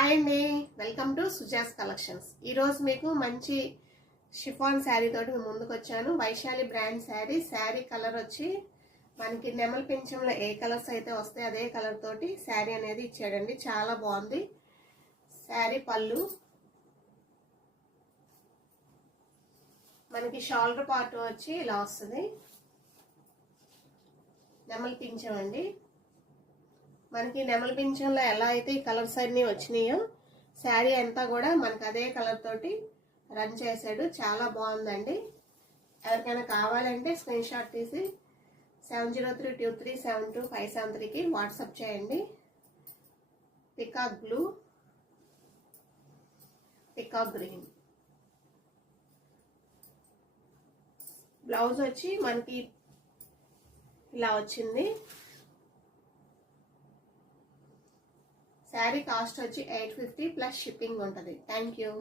Hi అండి, welcome to సుజాస్ collections. ఈరోజు మీకు మంచి షిఫాన్ శారీ తోటి మేము ముందుకు వచ్చాను. వైశాలి బ్రాండ్ శారీ. శారీ కలర్ వచ్చి మనకి నెమలి పింఛంలో ఏ కలర్స్ అయితే వస్తాయి అదే కలర్ తోటి శారీ అనేది ఇచ్చాడండి. చాలా బాగుంది. శారీ పళ్ళు మనకి షోల్డర్ పార్ట్ వచ్చి ఇలా వస్తుంది. నెమలి పింఛం అండి. మనకి నెమలి పింఛంలో ఎలా అయితే ఈ కలర్స్ అన్నీ వచ్చినాయో శారీ అంతా కూడా మనకి అదే కలర్ తోటి రన్ చేశాడు. చాలా బాగుందండి. ఎవరికైనా కావాలంటే స్క్రీన్ షాట్ తీసి 7032372573కి వాట్సాప్ చేయండి. Peacock blue, peacock green. Blouse వచ్చి మనకి ఇలా వచ్చింది. శారీ కాస్ట్ వచ్చి 850 ప్లస్ షిప్పింగ్ ఉంటుంది. Thank you.